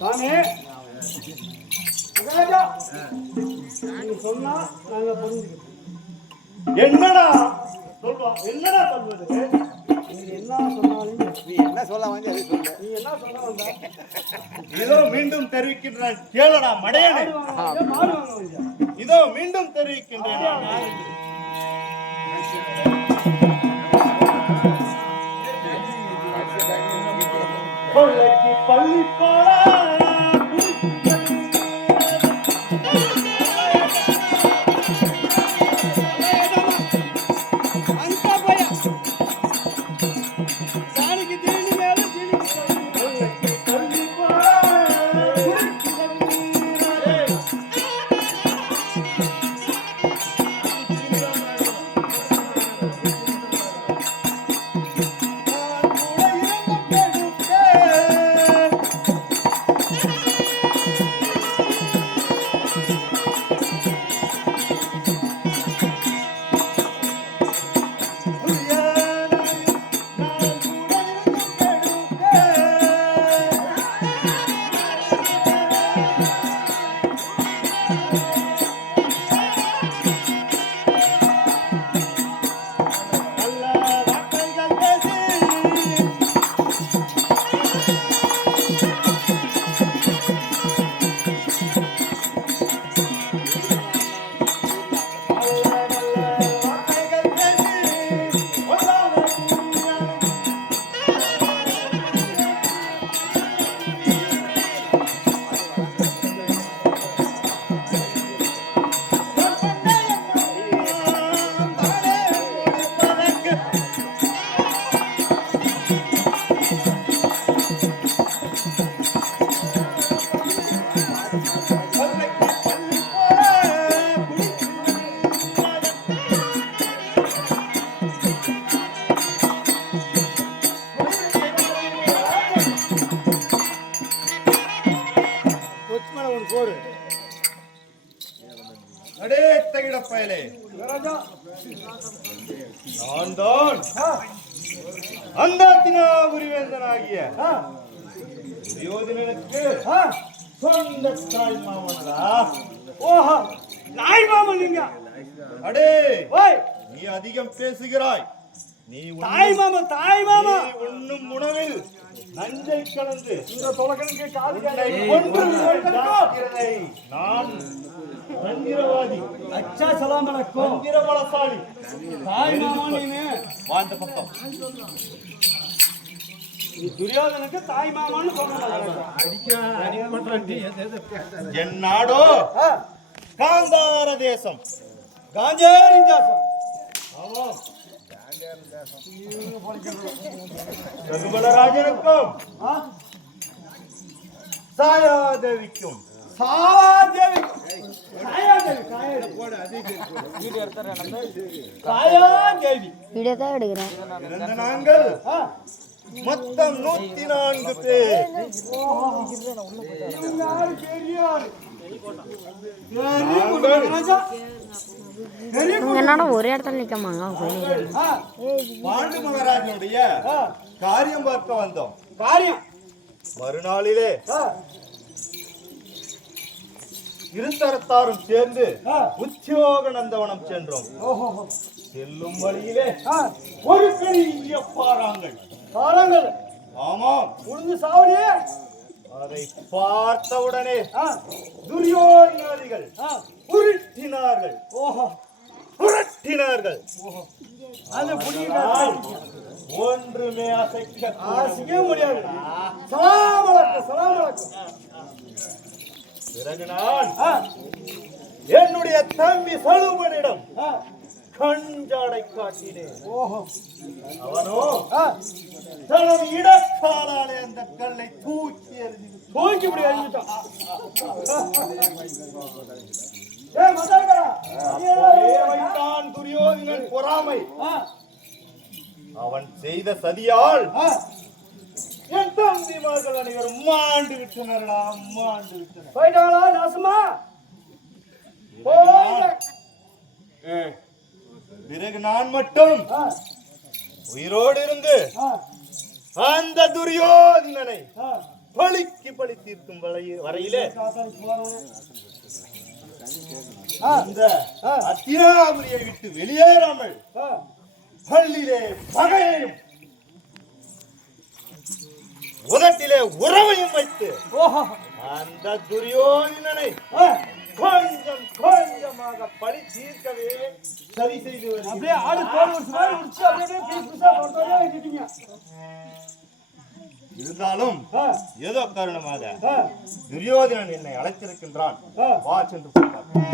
சாமி மகாராஜா நீ சொன்னா நாங்க புரிஞ்சுக்கிறோம். என்னடா சொல்றோம்? என்னடா சொல்வது? நீ என்ன சொன்னாலும் நீ என்ன சொல்ல வந்து அதை சொல்லு. நீ என்ன சொன்ன வந்த இதோ மீண்டும் தெரிவிக்கின்றேன், கேளடா மடையனே. மாடு வாங்க வந்தியா? இதோ மீண்டும் தெரிவிக்கின்றேன். கொள்ளைக்கு பள்ளி நான் தான் அந்தாத்தினாபுரிவேந்தனாகிய துரியோதனனுக்கு சொந்த தாய் மாமனடா. ஓஹோ, நாய் மாமன் நீங்க? அடே ஓய், நீ அதிகம் பேசுகிறாய். நீ தாய் மாமா, தாய் மாமா உண்ணும் உணவில் நஞ்சை கலந்து இந்த தொலைக்கணுக்கு கால் நான் மந்திரவாதி. அச்சா சலாம் அலைக்கும். மந்திர பலசாலி. தாய் மாமா நீனு வாழ்ந்த பக்கம் துரியோதனுக்கு தாய் மாமான்னு சொல்றாங்க. என் நாடோ காந்தார தேசம். காஞ்சேரி தேசம். ஆமாம், ரகுபலராஜனுக்கும் சாயாதேவிக்கும் நாங்கள் மொத்தம் 104 பேர். என்னோட ஒரே இடத்துல நிக்கமாங்க. பாண்டு மகாராஜனுடைய காரியம் பார்க்க வந்தோம். காரியம் மறுநாளிலே இருதரத்தாரும் சேர்ந்து உத்தியோக நந்தவனம் சென்றோம். செல்லும் வழியிலே ஒரு பெரிய பாறாங்கல். ஆமாம், உளுந்து சாவடியே. அதை பார்த்தவுடனே துரியோதனாதிகள் புரட்டினார்கள். ஒன்றுமே அசைக்க முடியாது. பிறகு நான் என்னுடைய தம்பி சலுமனிடம் கஞ்சாடை காட்டினேன். அவனோ தனது இடக்காலாலே அந்த கல்லை தூக்கி எறிஞ்சிட்டான். துரியோதனன் பொறாமை. அவன் செய்த சதியால் என் தம்பிமார்கள் அனைவரும் மாண்டு விட்டனர்டா, மாண்டு விட்டனர். போயிட்டாங்களா நாசமா? பிறகு நான் மட்டும் உயிரோடு இருந்து அந்த துரியோதனனை பழிக்கு பழி தீர்க்கும் வரையிலே இந்த அத்தியாபுரியை விட்டு வெளியேறாமல் பள்ளியிலே பகையையும் உதட்டிலே உறவையும் வைத்து அந்த துரியோதனனை கொஞ்சம் கொஞ்சமாக பழி தீர்க்கவே சரி செய்து அப்படியே ஆடு தோல் உரிச்சு மாதிரி உரிச்சு அப்படியே பீஸ் பீஸா போட்டோனே வச்சிட்டீங்க. இருந்தாலும் ஏதோ காரணமாக துரியோதனன் என்னை அழைத்திருக்கின்றான். வா சென்று பார்க்கலாம்.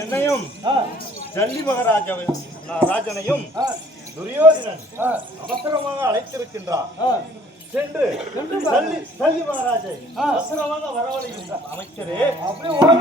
என்னையும் ஜல்லி மகாராஜனையும் துரியோதனன் அவசரமாக அழைத்திருக்கின்றார். சென்று ஜல்லி மகாராஜை அவசரமாக வரவழைக்கின்றார். அமைச்சரே அப்படியே ஓடி